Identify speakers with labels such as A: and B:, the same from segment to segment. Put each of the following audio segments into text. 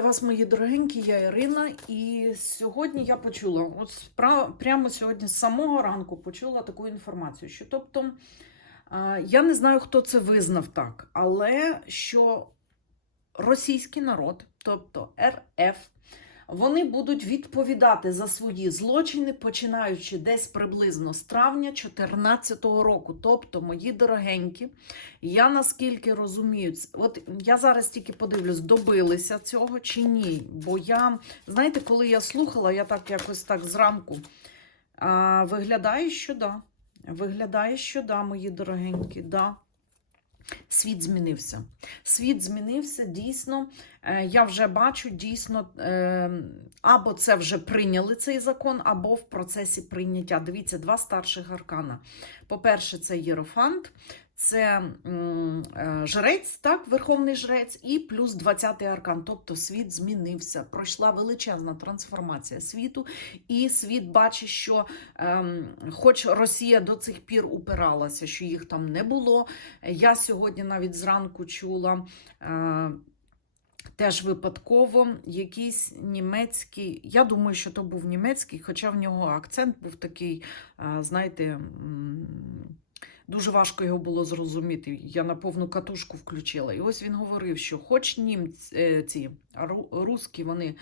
A: Вітаю вас, мої дорогенькі, я Ірина. І сьогодні я почула, от прямо сьогодні з самого ранку почула таку інформацію, що тобто я не знаю, хто це визнав так, але що російський народ, тобто РФ, вони будуть відповідати за свої злочини, починаючи десь приблизно з травня 2014 року. Тобто, мої дорогенькі, я наскільки розумію, от я зараз тільки подивлюсь, добилися цього чи ні. Бо я, знаєте, коли я слухала, я так якось так зранку. А, виглядає, що да. Виглядає, що да, мої дорогенькі, да. Світ змінився. Світ змінився дійсно. Е, Я вже бачу дійсно, е, або це вже прийняли цей закон, або в процесі прийняття. Дивіться, два старших аркана. По-перше, це Єрофант, це е, жрець, так, верховний жрець, і плюс 20-й аркан. Тобто світ змінився. Пройшла величезна трансформація світу, і світ бачить, що ем, хоч Росія до цих пір упиралася, що їх там не було. Я сьогодні навіть зранку чула. Е, Теж випадково якийсь німецький, я думаю, що то був німецький, хоча в нього акцент був такий, знаєте, м, дуже важко його було зрозуміти. Я на повну катушку включила. І ось він говорив, що хоч німці, е, русські, вони,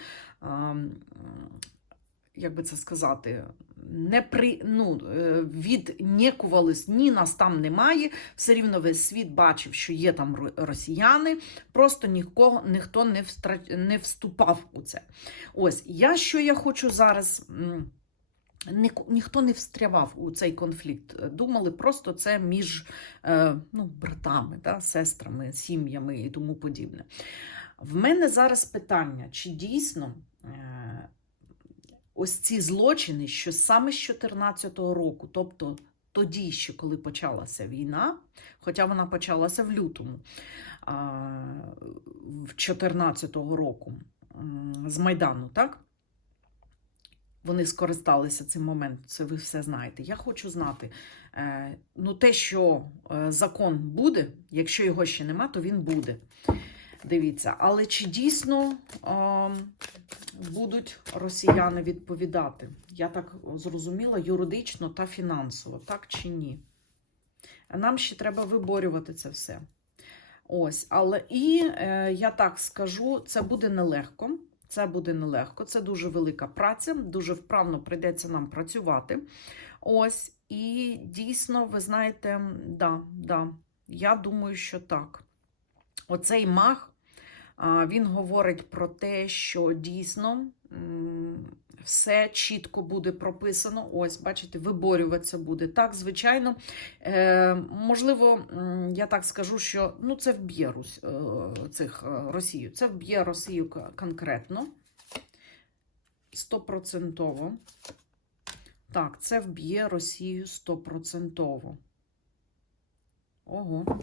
A: як би це сказати, не при, ну, е, віднікувались, ні нас там немає, все рівно весь світ бачив, що є там росіяни, просто нікого, ніхто не вступав у це. Ось, я що я хочу зараз. Ні- Ніхто не встрявав у цей конфлікт. Думали, просто це між е, ну, братами, да, сестрами, сім'ями і тому подібне. В мене зараз питання, чи дійсно е, ось ці злочини, що саме з 2014 року, тобто тоді, ще коли почалася війна, хоча вона почалася в лютому в 2014 року з Майдану, так? Вони скористалися цим моментом, це ви все знаєте. Я хочу знати, е, ну те, що е, закон буде, якщо його ще нема, то він буде. Дивіться, але чи дійсно е, будуть росіяни відповідати? Я так зрозуміла, юридично та фінансово, так чи ні? Нам ще треба виборювати це все. Ось, але і е, я так скажу, це буде нелегко. Це буде нелегко, це дуже велика праця, дуже вправно прийдеться нам працювати. Ось, і дійсно, ви знаєте, да, да, я думаю, що так. Оцей маг, а, він говорить про те, що дійсно все чітко буде прописано. Ось, бачите, виборюватися буде. Так, звичайно, е, можливо, я так скажу, що ну, це вб'є е, цих е, Росію. Це вб'є Росію конкретно. Стопроцентово. Так, це вб'є Росію стопроцентово. Ого.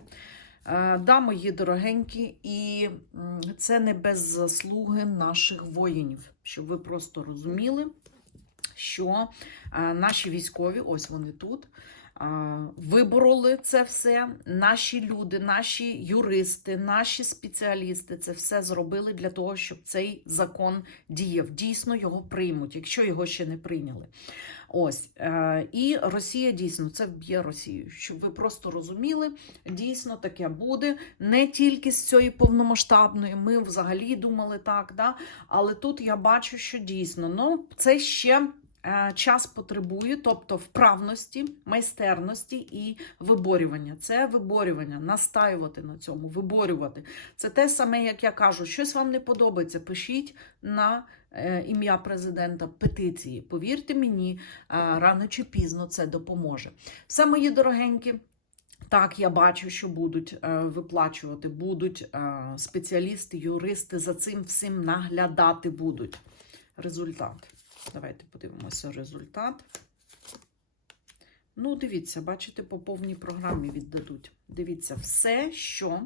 A: Е, Да, мої дорогенькі, і це не без заслуги наших воїнів, щоб ви просто розуміли, що е, наші військові, ось вони тут, вибороли це все. Наші люди, наші юристи, наші спеціалісти це все зробили для того, щоб цей закон діяв. Дійсно його приймуть, якщо його ще не прийняли. Ось е, і Росія дійсно це вб'є Росію, щоб ви просто розуміли, дійсно таке буде не тільки з цієї повномасштабної. Ми взагалі думали так, да? але тут я бачу, що дійсно ну, це ще. Е, Час потребує, тобто вправності, майстерності і виборювання. Це виборювання, настаювати на цьому, виборювати. Це те саме, як я кажу, щось вам не подобається. Пишіть на е, ім'я президента петиції. Повірте мені, е, рано чи пізно це допоможе. Все, мої дорогенькі. Так, я бачу, що будуть виплачувати, будуть спеціалісти, юристи за цим всім наглядати будуть. Результат. Давайте подивимося результат. Ну, дивіться, бачите, по повній програмі віддадуть. Дивіться, все, що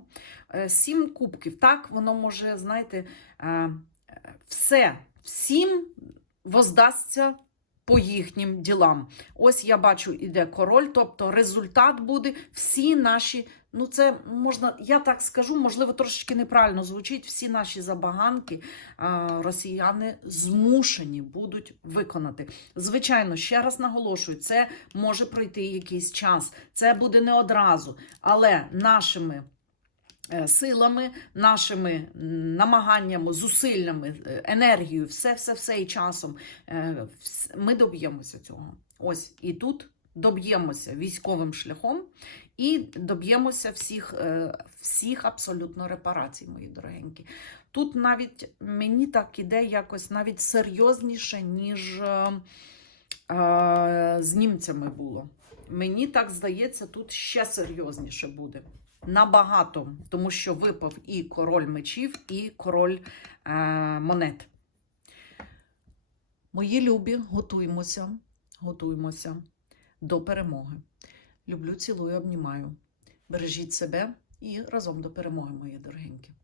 A: е, сім кубків. Так, воно може, знаєте, е, е, все, всім воздасться по їхнім ділам. Ось я бачу, іде король, тобто результат буде всі наші Ну, це можна, я так скажу, можливо, трошечки неправильно звучить. Всі наші забаганки росіяни змушені будуть виконати. Звичайно, ще раз наголошую, це може пройти якийсь час, це буде не одразу, але нашими. Е, Силами, нашими намаганнями, зусиллями, е, енергією, все, все, все і часом е, ми доб'ємося цього. Ось і тут доб'ємося військовим шляхом і доб'ємося всіх, всіх абсолютно репарацій, мої дорогенькі. Тут навіть мені так іде якось навіть серйозніше, ніж е, з німцями було. Мені так здається, тут ще серйозніше буде. Набагато, тому що випав і король мечів, і король е, монет. Мої любі, готуємося, готуємося до перемоги. Люблю, цілую, обнімаю. Бережіть себе і разом до перемоги, мої дорогенькі.